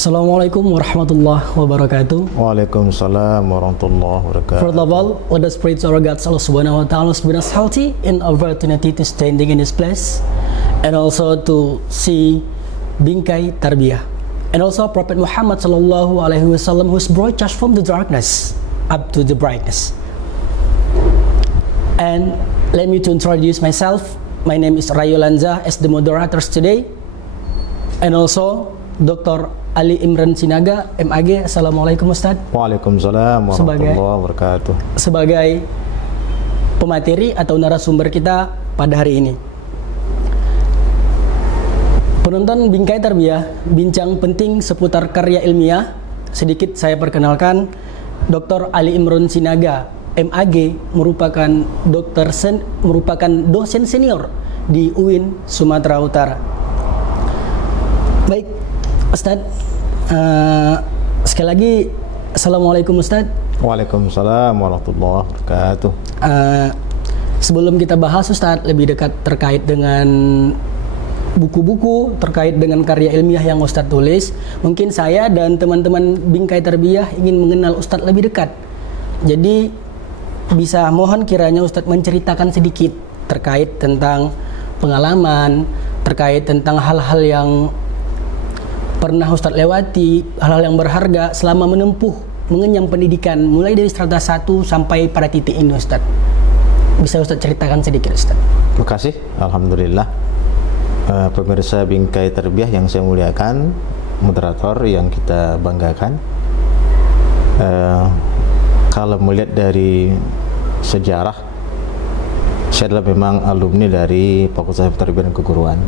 Assalamualaikum warahmatullahi wabarakatuh. Waalaikumsalam warahmatullahi wabarakatuh. First of all, let us pray to our God Allah Subhanahu wa Ta'ala to bring us healthy in opportunity to standing in this place, and also to see Bingkai Tarbiyah, and also Prophet Muhammad Sallallahu Alaihi Wasallam, who's brought us from the darkness up to the brightness. And let me to introduce myself. My name is Rayo Lanza as the moderators today, and also Dr. Ali Imran Sinaga, MAG. Assalamualaikum Ustaz. Waalaikumsalam warahmatullahi wabarakatuh. Sebagai pemateri atau narasumber kita pada hari ini. Penonton Bingkai Tarbiyah, bincang penting seputar karya ilmiah. Sedikit saya perkenalkan, Dr. Ali Imran Sinaga, MAG, merupakan dosen senior di UIN Sumatera Utara. Baik, Ustadz, sekali lagi Assalamualaikum Ustadz. Waalaikumsalam warahmatullahi wabarakatuh. Sebelum kita bahas Ustadz lebih dekat terkait dengan buku-buku, terkait dengan karya ilmiah yang Ustadz tulis, mungkin saya dan teman-teman Bingkai Tarbiyah ingin mengenal Ustadz lebih dekat. Jadi bisa mohon kiranya Ustadz menceritakan sedikit terkait tentang pengalaman, terkait tentang hal-hal yang pernah Ustadz lewati, hal-hal yang berharga selama menempuh mengenyam pendidikan mulai dari strata 1 sampai pada titik ini Ustadz. Bisa Ustadz ceritakan sedikit Ustadz? Terima kasih. Alhamdulillah. Pemirsa Bingkai Tarbiyah yang saya muliakan, moderator yang kita banggakan. Kalau melihat dari sejarah, saya adalah memang alumni dari Fakultas Tarbiyah dan Keguruan.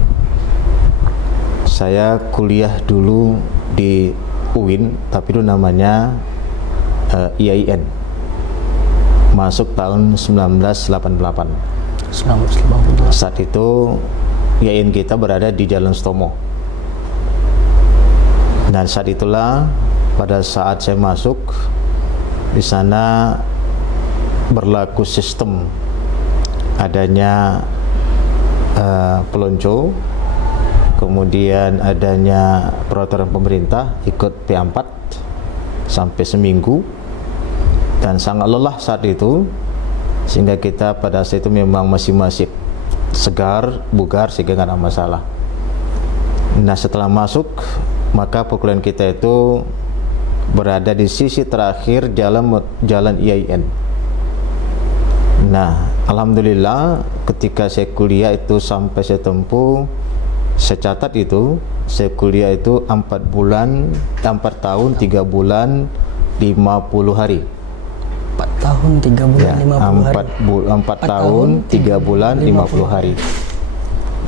Saya kuliah dulu di UIN, tapi itu namanya IAIN. Masuk tahun 1988. Saat itu IAIN kita berada di Jalan Stomo. Dan saat itulah pada saat saya masuk di sana berlaku sistem adanya pelonco, kemudian adanya peraturan pemerintah ikut P4 sampai seminggu, dan sangat lelah saat itu, sehingga kita pada saat itu memang masih segar, bugar, sehingga tidak ada masalah. Nah, setelah masuk, maka perkuliahan kita itu berada di sisi terakhir jalan IAIN. Nah, alhamdulillah ketika saya kuliah itu sampai saya tempuh, saya catat itu, saya kuliah itu 4 tahun 3 bulan 50 hari. 4 tahun 3 bulan ya, 50 hari. 4 tahun 3 bulan 50 hari.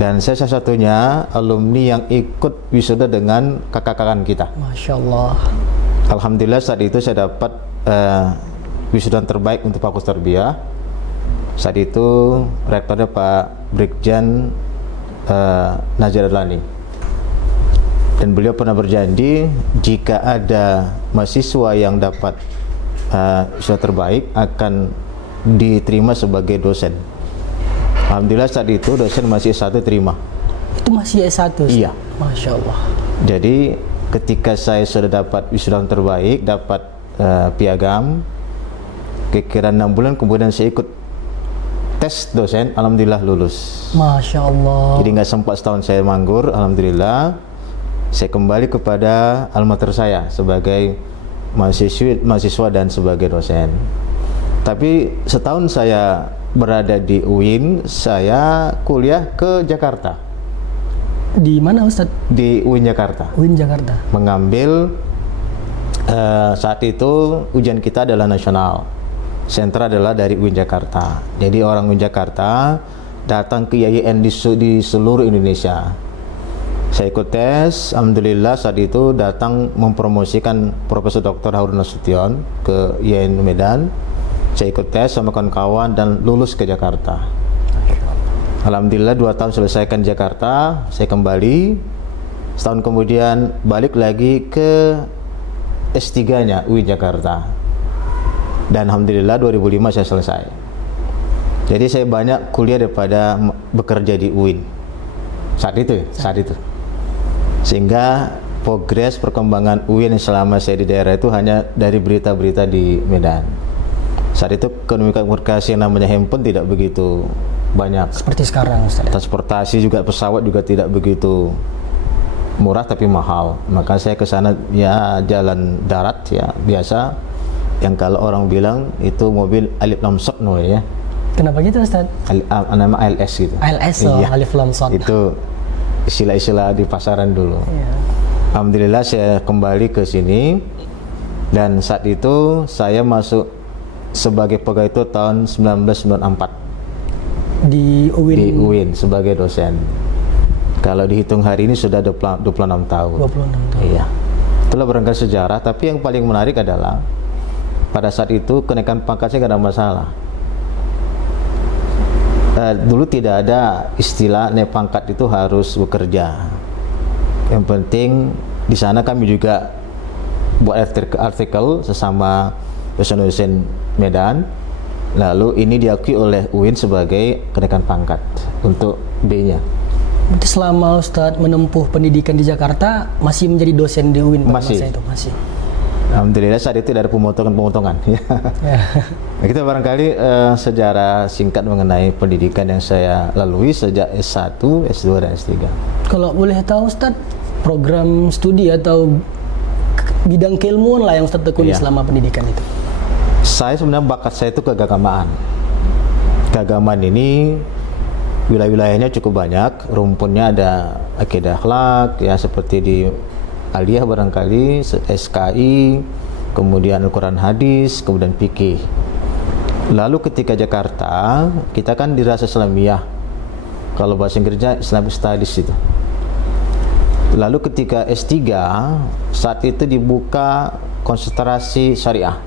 Dan saya salah satunya alumni yang ikut wisuda dengan kakak-kakak kita. Masya Allah. Alhamdulillah saat itu saya dapat wisuda terbaik untuk Fakultas Tarbiyah. Saat itu rektornya Pak Brigjen Nazir Adlani, dan beliau pernah berjanji jika ada mahasiswa yang dapat wisuda terbaik akan diterima sebagai dosen. Alhamdulillah saat itu dosen masih S1 terima. Itu masih S1? Iya. Masya Allah. Jadi ketika saya sudah dapat wisuda terbaik, dapat piagam, kira-kira 6 bulan kemudian saya ikut tes dosen, alhamdulillah lulus. Masya Allah. Jadi nggak sempat setahun saya manggur, alhamdulillah saya kembali kepada alma mater saya sebagai mahasiswa dan sebagai dosen. Tapi setahun saya berada di UIN, saya kuliah ke Jakarta. Di mana Ustadz? Di UIN Jakarta. UIN Jakarta. Mengambil saat itu ujian kita adalah nasional. Sentra adalah dari UIN Jakarta. Jadi orang UIN Jakarta datang ke IAIN di seluruh Indonesia. Saya ikut tes, alhamdulillah saat itu datang mempromosikan Profesor Dr. Harun Nasution ke IAIN Medan. Saya ikut tes sama kawan-kawan dan lulus ke Jakarta. Alhamdulillah 2 tahun selesaikan di Jakarta, saya kembali. Setahun kemudian balik lagi ke S3-nya UIN Jakarta. Dan alhamdulillah 2005 saya selesai. Jadi saya banyak kuliah daripada bekerja di UIN saat itu. Sehingga progres perkembangan UIN selama saya di daerah itu hanya dari berita-berita di Medan. Saat itu komunikasi yang namanya handphone tidak begitu banyak. Seperti sekarang, Ustaz. Transportasi juga, pesawat juga tidak begitu murah tapi mahal. Maka saya ke sana ya jalan darat ya biasa. Yang kalau orang bilang itu mobil alif lam shot no ya. Kenapa gitu, Ustaz? Nama ALS gitu. ALS, Iya. alif lam shot. Itu istilah-istilah di pasaran dulu. Iya. Alhamdulillah saya kembali ke sini dan saat itu saya masuk sebagai pegawai itu tahun 1994 Di UIN. di UIN sebagai dosen. Kalau dihitung hari ini sudah 26 tahun. 26 tahun. Iya. Itulah barangkali sejarah, tapi yang paling menarik adalah pada saat itu kenaikan pangkat saya tidak ada masalah. Dulu tidak ada istilah naik pangkat itu harus bekerja. Yang penting di sana kami juga buat artikel sesama dosen-dosen Medan. Lalu ini diakui oleh UIN sebagai kenaikan pangkat untuk B-nya. Berarti selama Ustadz menempuh pendidikan di Jakarta masih menjadi dosen di UIN pada Masih. masa itu? Masih. Alhamdulillah saat itu ada pemotongan-pemotongan. Ya. Nah, kita barangkali sejarah singkat mengenai pendidikan yang saya lalui sejak S1, S2, dan S3. Kalau boleh tahu Ustadz, program studi atau bidang keilmuan lah yang Ustadz tekuni Iya. selama pendidikan itu? Saya sebenarnya bakat saya itu keagamaan. Keagamaan ini wilayah-wilayahnya cukup banyak, rumpunnya ada akidah akhlak ya seperti di Aliyah barangkali, SKI, kemudian Al-Quran hadis, kemudian fikih. Lalu ketika Jakarta, kita kan dirasa Islamiyah. Kalau bahasa Inggrisnya Islamic Studies itu. Lalu ketika S3, saat itu dibuka konsentrasi syariah.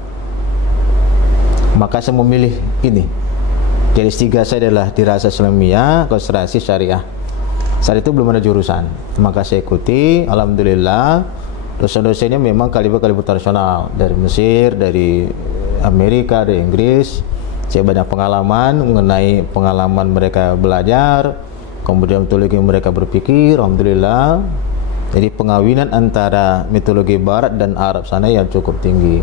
Maka saya memilih ini. Jadi S3 saya adalah dirasa Islamiyah, konsentrasi syariah. Saat itu belum ada jurusan, maka saya ikuti. Alhamdulillah, dosen-dosennya memang kaliber-kaliber internasional dari Mesir, dari Amerika, dari Inggris. Saya banyak pengalaman mengenai pengalaman mereka belajar, kemudian metodologi mereka berpikir. Alhamdulillah, jadi pengawinan antara mitologi Barat dan Arab sana yang cukup tinggi.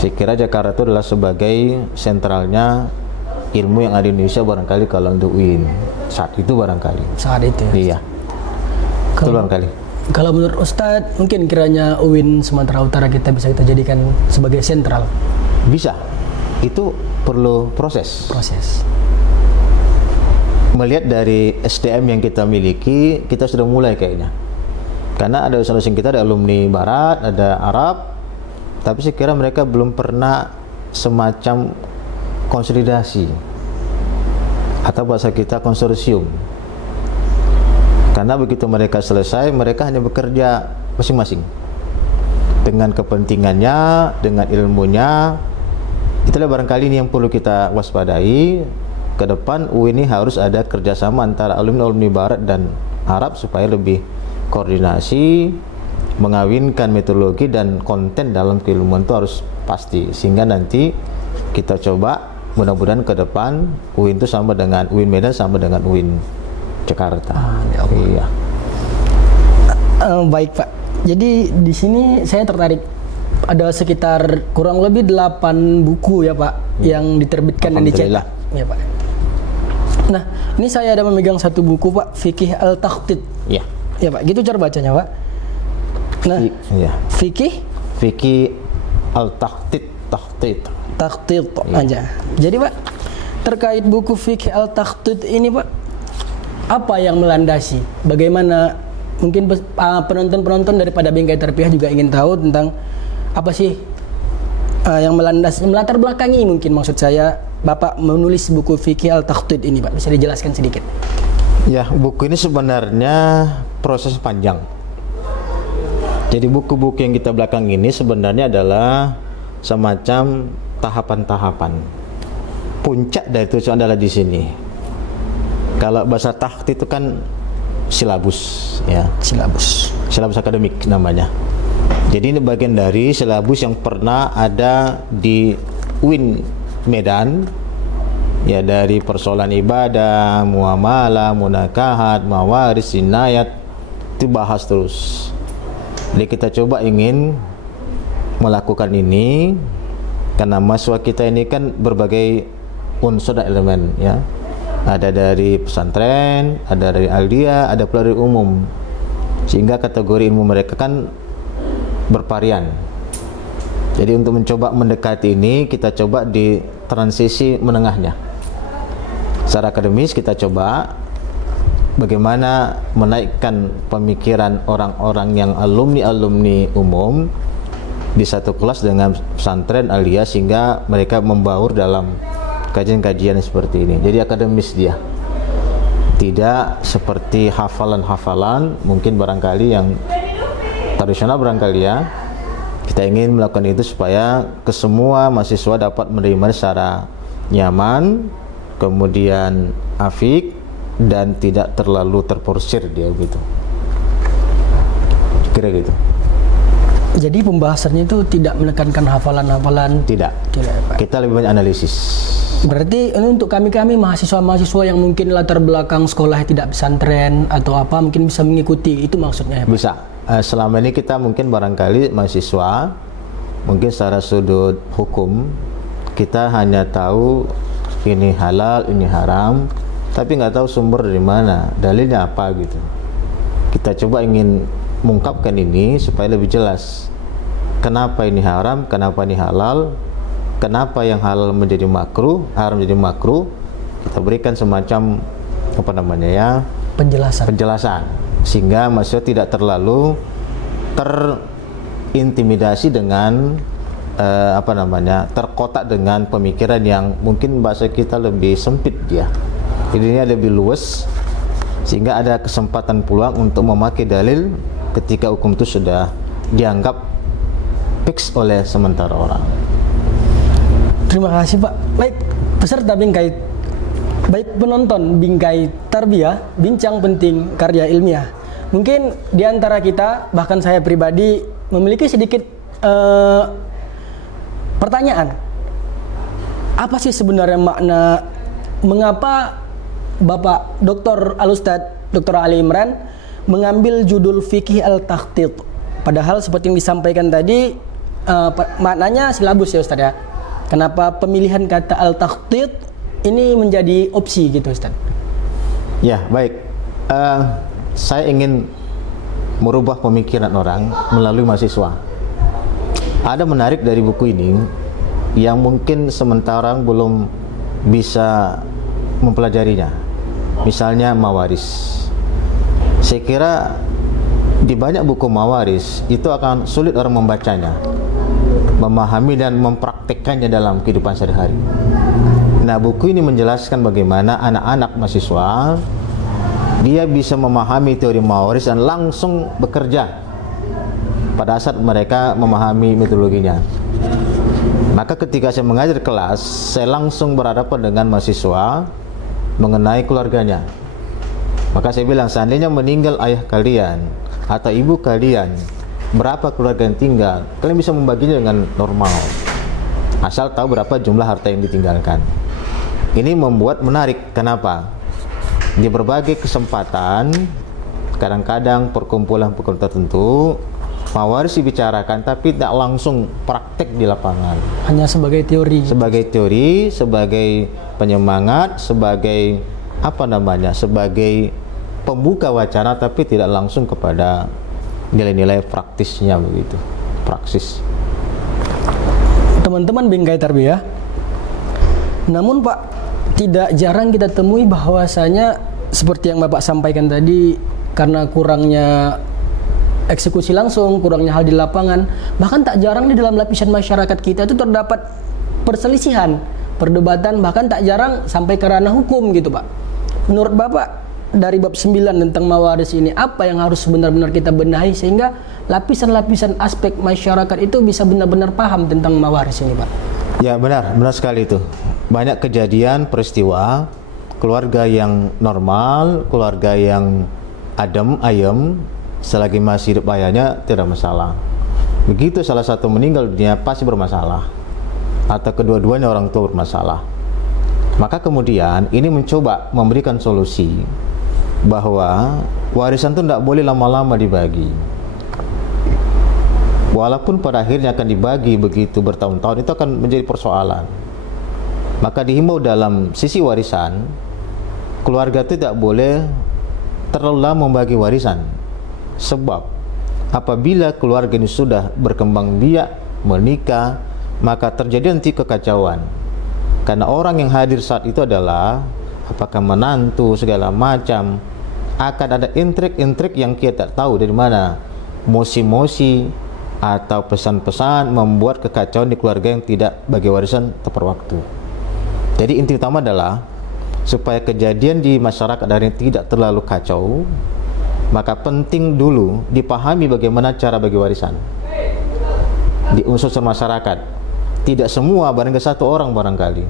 Saya kira Jakarta itu adalah sebagai sentralnya ilmu yang ada di Indonesia barangkali kalau untuk UIN saat itu barangkali. Saat itu ya? Iya. Betul barangkali. Kalau menurut Ustadz, mungkin kiranya UIN Sumatera Utara kita bisa kita jadikan sebagai sentral Bisa. Itu perlu proses. Melihat dari SDM yang kita miliki, kita sudah mulai kayaknya. Karena ada dosen-dosen kita, ada alumni Barat, ada Arab, tapi saya kira mereka belum pernah semacam konsolidasi atau bahasa kita konsorsium. Karena begitu mereka selesai, mereka hanya bekerja masing-masing dengan kepentingannya, dengan ilmunya. Itulah barangkali ini yang perlu kita waspadai. Ke depan UIN ini harus ada kerjasama antara alumni Barat dan Arab supaya lebih koordinasi, mengawinkan metodologi dan konten dalam keilmuan itu harus pasti, sehingga nanti kita coba mudah-mudahan ke depan UIN itu sama dengan UIN Medan sama dengan UIN Jakarta. Ya Allah. Iya. Baik Pak, jadi di sini saya tertarik. Ada sekitar kurang lebih 8 buku ya Pak yang diterbitkan dan dicetak. Ya Pak. Nah, ini saya ada memegang satu buku Pak, Fikih Al-Takhtit. Iya. Ya Pak, gitu cara bacanya Pak. Nah, Iya. Fikih Al-Takhtit, takhtit. Takhtit aja. Jadi Pak, terkait buku Fikih Al-Takhtit ini Pak, apa yang melandasi? Bagaimana mungkin penonton-penonton daripada Bingkai Terpiah juga ingin tahu tentang apa sih yang melandasi, melatar belakangi mungkin maksud saya Bapak menulis buku Fikih Al-Takhtit ini Pak, bisa dijelaskan sedikit? Ya, buku ini sebenarnya proses panjang. Jadi buku-buku yang kita belakang ini sebenarnya adalah semacam tahapan-tahapan. Puncak dari itu adalah di sini. Kalau bahasa takhtit itu kan silabus, ya. Silabus akademik namanya. Jadi ini bagian dari silabus yang pernah ada di UIN Medan, ya, dari persoalan ibadah, muamalah, munakahat, mawaris, jinayat, itu bahas terus. Jadi kita coba ingin melakukan ini karena mahasiswa kita ini kan berbagai unsur dan elemen ya. Ada dari pesantren, ada dari Aldia, ada pula dari umum. Sehingga kategori ilmu mereka kan bervarian. Jadi untuk mencoba mendekati ini, kita coba di transisi menengahnya. Secara akademis kita coba bagaimana menaikkan pemikiran orang-orang yang alumni-alumni umum di satu kelas dengan pesantren Aldia sehingga mereka membaur dalam kajian-kajian seperti ini. Jadi akademis dia, tidak seperti hafalan-hafalan mungkin barangkali yang tradisional barangkali ya. Kita ingin melakukan itu supaya kesemua mahasiswa dapat menerima secara nyaman, kemudian afik dan tidak terlalu terporsir dia gitu. Kira gitu. Jadi pembahasannya itu tidak menekankan hafalan-hafalan. Tidak. Tidak ya, Pak. Kita lebih banyak analisis. Berarti ini untuk kami-kami mahasiswa-mahasiswa yang mungkin latar belakang sekolahnya tidak pesantren atau apa mungkin bisa mengikuti, itu maksudnya ya, Pak? Bisa. Selama ini kita mungkin barangkali mahasiswa mungkin secara sudut hukum kita hanya tahu ini halal, ini haram, tapi nggak tahu sumber dari mana, dalilnya apa gitu. Kita coba ingin mengungkapkan ini supaya lebih jelas. Kenapa ini haram, kenapa ini halal, kenapa yang halal menjadi makruh, haram menjadi makruh. Kita berikan semacam apa namanya ya, penjelasan sehingga mahasiswa tidak terlalu terintimidasi dengan apa namanya, terkotak dengan pemikiran yang mungkin bahasa kita lebih sempit dia. Jadinya lebih luas sehingga ada kesempatan peluang untuk memakai dalil ketika hukum itu sudah dianggap fix oleh sementara orang. Terima kasih Pak. Baik, peserta Bingkai, baik penonton Bingkai Tarbiyah, bincang penting karya ilmiah. Mungkin di antara kita, bahkan saya pribadi memiliki sedikit pertanyaan. Apa sih sebenarnya makna, mengapa Bapak Dr. Al-Ustadz Dr. Ali Imran mengambil judul Fikih Al-Takhtid? Padahal seperti yang disampaikan tadi maknanya silabus ya Ustadz ya. Kenapa pemilihan kata Al-Takhtid ini menjadi opsi gitu Ustadz? Ya baik, saya ingin merubah pemikiran orang melalui mahasiswa. Ada menarik dari buku ini yang mungkin sementara belum bisa mempelajarinya. Misalnya Mawaris. Saya kira di banyak buku Mawaris itu akan sulit orang membacanya, memahami dan mempraktekkannya dalam kehidupan sehari-hari. Nah, buku ini menjelaskan bagaimana anak-anak mahasiswa dia bisa memahami teori Mawaris dan langsung bekerja pada saat mereka memahami metodologinya. Maka ketika saya mengajar kelas, saya langsung berhadapan dengan mahasiswa mengenai keluarganya. Maka saya bilang, seandainya meninggal ayah kalian atau ibu kalian, berapa keluarga yang tinggal, kalian bisa membaginya dengan normal, asal tahu berapa jumlah harta yang ditinggalkan. Ini membuat menarik. Kenapa? Di berbagai kesempatan, kadang-kadang perkumpulan-perkumpulan tertentu Mawaris dibicarakan tapi tidak langsung praktek di lapangan. Hanya sebagai teori. Sebagai teori, sebagai penyemangat, sebagai apa namanya, sebagai pembuka wacana, tapi tidak langsung kepada nilai-nilai praktisnya begitu, praksis. Teman-teman Bingkai Tarbiyah, namun Pak, tidak jarang kita temui bahwasanya seperti yang Bapak sampaikan tadi, karena kurangnya eksekusi langsung, kurangnya hal di lapangan, bahkan tak jarang di dalam lapisan masyarakat kita itu terdapat perselisihan, perdebatan, bahkan tak jarang sampai ke ranah hukum gitu Pak. Menurut Bapak, dari bab 9 tentang Mawaris ini, apa yang harus benar-benar kita benahi sehingga lapisan-lapisan aspek masyarakat itu bisa benar-benar paham tentang Mawaris ini Pak? Ya benar sekali itu. Banyak kejadian, peristiwa, keluarga yang normal, keluarga yang adem, ayem, selagi masih hidup ayahnya tidak masalah. Begitu salah satu meninggal dunia pasti bermasalah, atau kedua-duanya orang tua bermasalah. Maka kemudian ini mencoba memberikan solusi bahwa warisan itu tidak boleh lama-lama dibagi. walaupun pada akhirnya akan dibagi begitu bertahun-tahun, itu akan menjadi persoalan. Maka dihimbau dalam sisi warisan, keluarga itu tidak boleh terlalu lama membagi warisan. Sebab apabila keluarga ini sudah berkembang biak, menikah, maka terjadi nanti kekacauan. Karena orang yang hadir saat itu adalah apakah menantu segala macam, akan ada intrik-intrik yang kita tak tahu dari mana, mosi-mosi atau pesan-pesan membuat kekacauan di keluarga yang tidak bagi warisan tepat waktu. Jadi inti utama adalah supaya kejadian di masyarakat hari ini tidak terlalu kacau, maka penting dulu dipahami bagaimana cara bagi warisan di unsur masyarakat. Tidak semua, barangkali satu orang barangkali.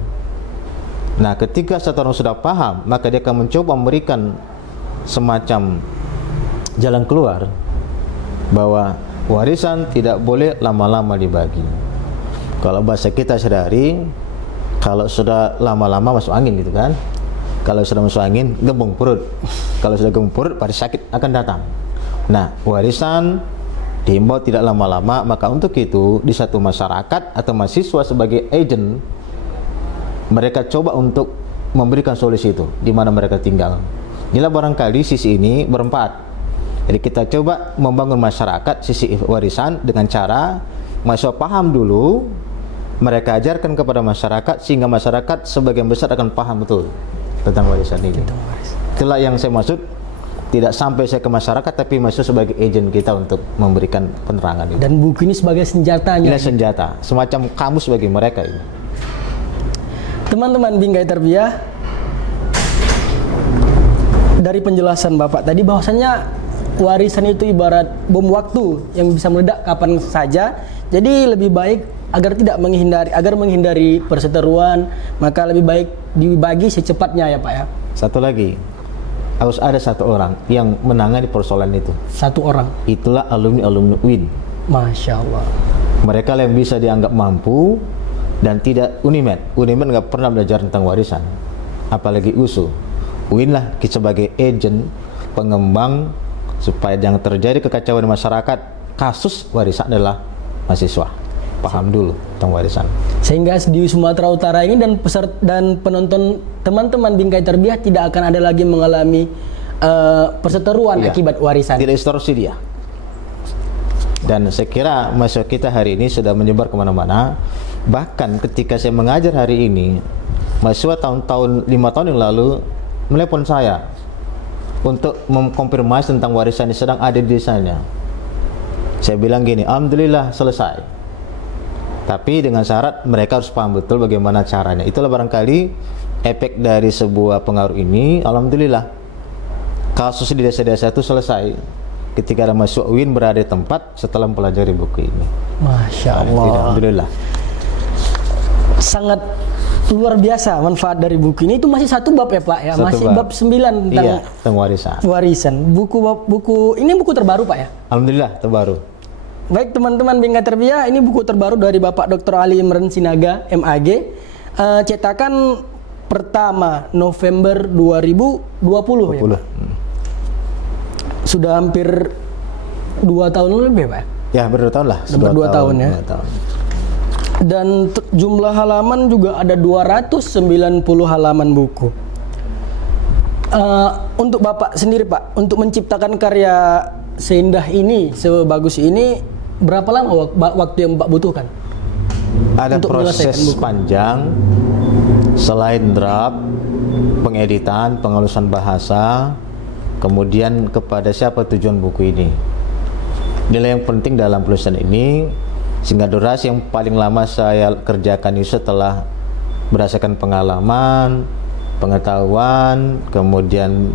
Nah, ketika satu orang sudah paham, maka dia akan mencoba memberikan semacam jalan keluar bahwa warisan tidak boleh lama-lama dibagi. Kalau bahasa kita sehari-hari, kalau sudah lama-lama masuk angin gitu kan. Kalau sudah masuk angin, gembung perut. Kalau sudah gembung perut, pada sakit akan datang. Nah, warisan dihimbau tidak lama-lama. Maka untuk itu di satu masyarakat atau mahasiswa sebagai agent, mereka coba untuk memberikan solusi itu di mana mereka tinggal. Inilah barangkali sisi ini berempat. Jadi kita coba membangun masyarakat sisi warisan dengan cara mahasiswa paham dulu, mereka ajarkan kepada masyarakat sehingga masyarakat sebagian besar akan paham betul tentang warisan ini. Itulah yang saya maksud. Tidak sampai saya ke masyarakat, tapi masuk sebagai agent kita untuk memberikan penerangan itu. Dan buku ini sebagai senjatanya. Ini senjata, semacam kamus bagi mereka ini. Teman-teman Bingkai Tarbiyah, dari penjelasan Bapak tadi bahwasannya warisan itu ibarat bom waktu yang bisa meledak kapan saja. Jadi lebih baik agar menghindari perseteruan, maka lebih baik dibagi secepatnya ya Pak ya. Satu lagi, harus ada satu orang yang menangani persoalan itu. Satu orang. Itulah alumni UIN. Masya Allah. Mereka yang bisa dianggap mampu dan tidak UNIMED. UNIMED nggak pernah belajar tentang warisan, apalagi USU. UIN lah sebagai agent pengembang supaya jangan terjadi kekacauan di masyarakat. Kasus warisan adalah mahasiswa. Paham dulu tentang warisan. Sehingga di Sumatera Utara ini dan peserta dan penonton teman-teman Bingkai Tarbiyah tidak akan ada lagi mengalami perseteruan akibat warisan. Tidak distorsi dia. Dan saya kira mahasiswa kita hari ini sudah menyebar kemana-mana. Bahkan ketika saya mengajar hari ini, mahasiswa 5 tahun yang lalu menelepon saya untuk mengkonfirmasi tentang warisan yang sedang ada di desanya. Saya bilang gini, alhamdulillah selesai. Tapi dengan syarat mereka harus paham betul bagaimana caranya. Itulah barangkali efek dari sebuah pengaruh ini. Alhamdulillah kasus di desa-desa itu selesai ketika ada mahasiswa UIN berada di tempat setelah mempelajari buku ini. Masya Allah. Alhamdulillah. Sangat luar biasa manfaat dari buku ini. Itu masih satu bab ya Pak ya? Masih bab 9 tentang warisan. Buku ini buku terbaru Pak ya? Alhamdulillah terbaru. Baik teman-teman Bingkai Tarbiyah, ini buku terbaru dari Bapak Dr. Ali Imran Sinaga, MAG, cetakan pertama November 2020 ya Pak? Sudah hampir 2 tahun lebih Pak? Ya, ber-2 tahun lah. Hampir 2 tahun ya. 2 tahun. Dan jumlah halaman juga ada 290 halaman buku. Untuk Bapak sendiri Pak, untuk menciptakan karya seindah ini, sebagus ini, berapa lama waktu yang Bapak butuhkan? Ada proses panjang. Selain draft, pengeditan, pengelusan bahasa, kemudian kepada siapa tujuan buku ini. Nilai yang penting dalam penulisan ini, sehingga durasi yang paling lama saya kerjakan itu setelah berdasarkan pengalaman, pengetahuan, kemudian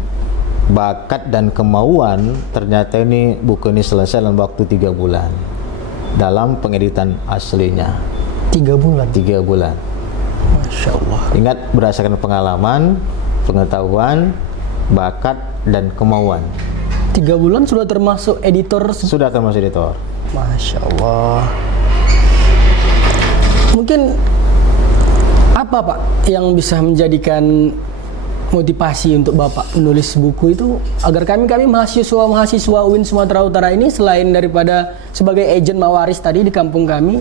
bakat dan kemauan. Ternyata ini buku ini selesai dalam waktu 3 bulan dalam pengeditan aslinya. 3 bulan? 3 bulan. Masya Allah. Ingat, berdasarkan pengalaman, pengetahuan, bakat dan kemauan. 3 bulan sudah termasuk editor? Sudah termasuk editor. Masya Allah. Mungkin apa Pak yang bisa menjadikan motivasi untuk Bapak menulis buku itu agar kami mahasiswa UIN Sumatera Utara ini selain daripada sebagai agen mawaris tadi di kampung kami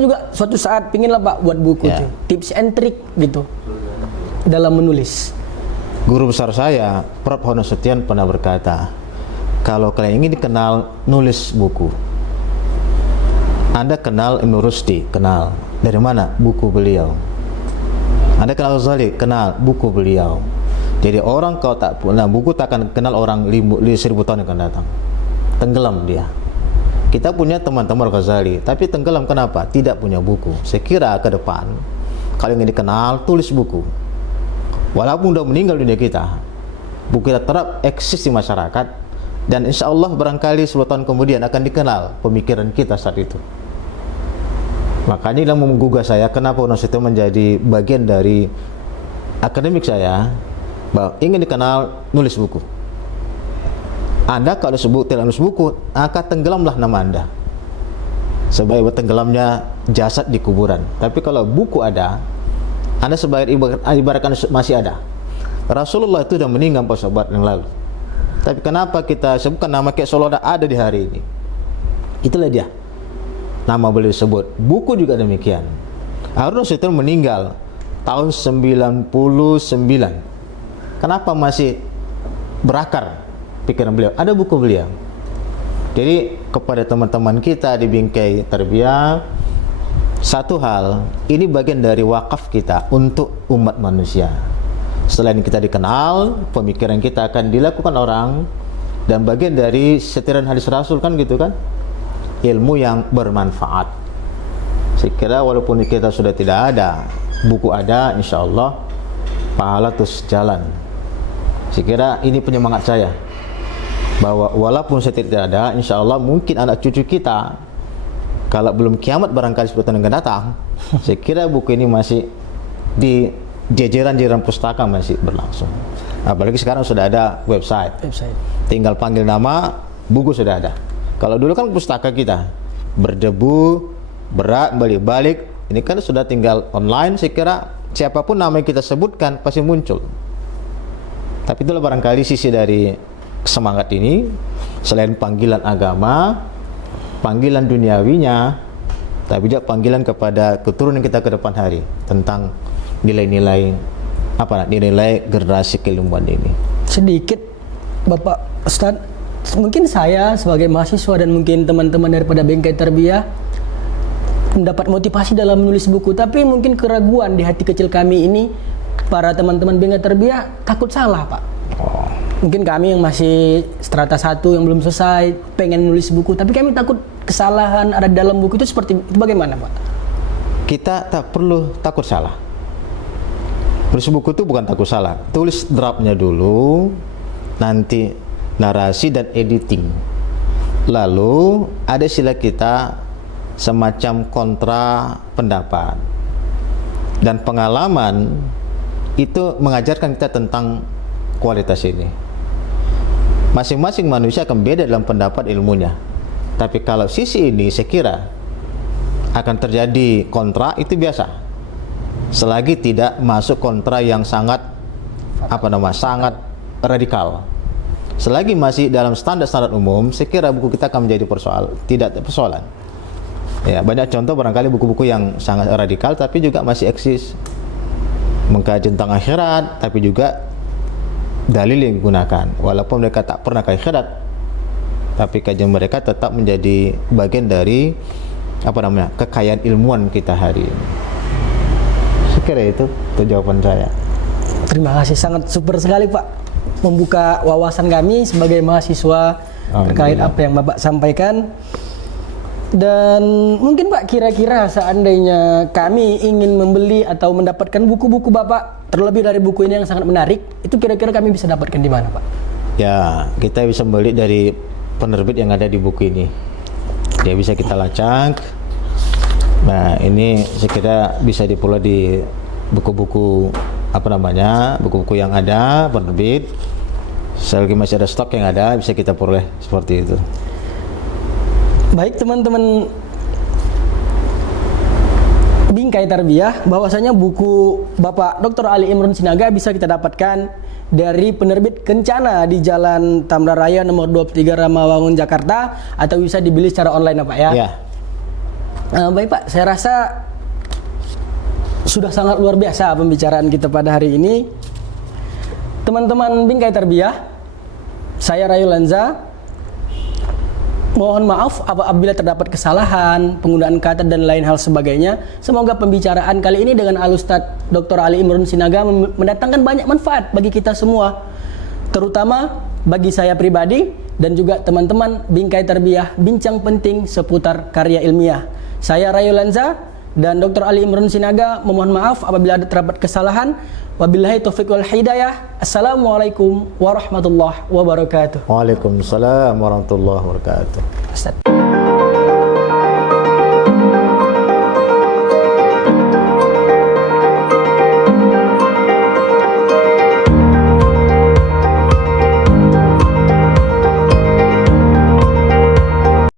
juga suatu saat pinginlah Pak buat buku Ya. tuh, tips and trick gitu dalam menulis. Guru besar saya, Prof. Hono Setian pernah berkata, kalau kalian ingin dikenal, nulis buku. Anda kenal Ibnu Rusdi, kenal. Dari mana? Buku beliau. Anda kenal Ghazali, kenal buku beliau. Jadi orang kau tak punya buku, tak akan kenal orang 1000 tahun yang akan datang. Tenggelam dia. Kita punya teman-teman Ghazali, tapi tenggelam kenapa? Tidak punya buku. Saya kira ke depan, kalau ingin dikenal, tulis buku. Walaupun sudah meninggal dunia kita, buku kita tetap eksis di masyarakat, dan insya Allah barangkali 10 tahun kemudian akan dikenal pemikiran kita saat itu. Makanya yang menggugah saya, kenapa Universitas menjadi bagian dari akademik saya, bahwa ingin dikenal, nulis buku. Anda kalau tidak nulis buku, akan tenggelamlah nama Anda. Sebagai tenggelamnya jasad di kuburan. Tapi kalau buku ada, Anda sebagai ibaratkan masih ada. Rasulullah itu sudah meninggal pas sahabat yang lalu. Tapi kenapa kita sebutkan nama kayak seolah ada di hari ini? Itulah dia. Nama beliau disebut. Buku juga demikian. Harun Rasul meninggal tahun 99. Kenapa masih berakar pikiran beliau? Ada buku beliau. Jadi kepada teman-teman kita di Bingkai Tarbiyah, satu hal, ini bagian dari wakaf kita untuk umat manusia. Selain kita dikenal, pemikiran kita akan dilakukan orang, dan bagian dari setiran hadis Rasul kan gitu kan, ilmu yang bermanfaat. Saya kira walaupun kita sudah tidak ada, buku ada, insya Allah pahala terus jalan. Saya kira ini penyemangat saya, bahwa walaupun saya tidak ada, insya Allah mungkin anak cucu kita, kalau belum kiamat barangkali 10 tahun yang akan datang, saya kira buku ini masih di jajaran-jajaran pustaka masih berlangsung. Apalagi sekarang sudah ada website. Tinggal panggil nama, buku sudah ada. Kalau dulu kan pustaka kita berdebu, berat, balik-balik. Ini kan sudah tinggal online. Saya kira siapapun nama yang kita sebutkan pasti muncul. Tapi itulah barangkali sisi dari semangat ini. Selain panggilan agama, panggilan duniawinya, tapi juga panggilan kepada keturunan kita ke depan hari tentang nilai-nilai nilai generasi keilmuan ini. Sedikit Bapak Ustadz, mungkin saya sebagai mahasiswa dan mungkin teman-teman daripada Bingkai Tarbiyah mendapat motivasi dalam menulis buku, tapi mungkin keraguan di hati kecil kami ini, para teman-teman Bingkai Tarbiyah takut salah Pak. Mungkin kami yang masih strata 1 yang belum selesai pengen nulis buku, tapi kami takut kesalahan ada dalam buku itu seperti itu, bagaimana Pak? Kita tak perlu takut salah. Tulis buku itu bukan takut salah. Tulis draftnya dulu, nanti narasi dan editing. Lalu ada istilah kita semacam kontra pendapat. Dan pengalaman itu mengajarkan kita tentang kualitas ini. Masing-masing manusia akan beda dalam pendapat ilmunya. Tapi kalau sisi ini saya kira akan terjadi kontra, itu biasa. Selagi tidak masuk kontra yang sangat sangat radikal. Selagi masih dalam standar-standar umum, saya kira buku kita akan menjadi tidak persoalan. Ya, banyak contoh barangkali buku-buku yang sangat radikal tapi juga masih eksis. Mengkaji tentang akhirat tapi juga dalil yang digunakan. Walaupun mereka tak pernah ke akhirat, tapi kajian mereka tetap menjadi bagian dari kekayaan ilmuwan kita hari ini. Saya kira itu jawaban saya. Terima kasih, sangat super sekali Pak, membuka wawasan kami sebagai mahasiswa terkait apa yang Bapak sampaikan. Dan mungkin Pak, kira-kira seandainya kami ingin membeli atau mendapatkan buku-buku Bapak, terlebih dari buku ini yang sangat menarik, itu kira-kira kami bisa dapatkan di mana Pak? Ya, kita bisa membeli dari penerbit yang ada di buku ini. Dia bisa kita lacak. Nah, ini saya kira bisa diperoleh di buku-buku buku-buku yang ada penerbit. Selagi masih ada stok yang ada, bisa kita peroleh seperti itu. Baik teman-teman Bingkai Tarbiyah, bahwasanya buku Bapak Dr. Ali Imron Sinaga bisa kita dapatkan dari penerbit Kencana di Jalan Tamra Raya nomor 23 Rawamangun Jakarta, atau bisa dibeli secara online Pak ya. Ya. Baik Pak, saya rasa sudah sangat luar biasa pembicaraan kita pada hari ini. Teman-teman Bingkai Tarbiyah, saya Rayu Lanza. Mohon maaf apabila terdapat kesalahan, penggunaan kata dan lain hal sebagainya. Semoga pembicaraan kali ini dengan Al-Ustaz Dr. Ali Imron Sinaga mendatangkan banyak manfaat bagi kita semua, terutama bagi saya pribadi dan juga teman-teman Bingkai Tarbiyah, bincang penting seputar karya ilmiah. Saya Rayu Lanza dan Dr. Ali Imron Sinaga memohon maaf apabila ada terdapat kesalahan. Wabillahi taufiq wal hidayah. Assalamualaikum warahmatullahi wabarakatuh. Waalaikumsalam warahmatullahi wabarakatuh. Ustaz.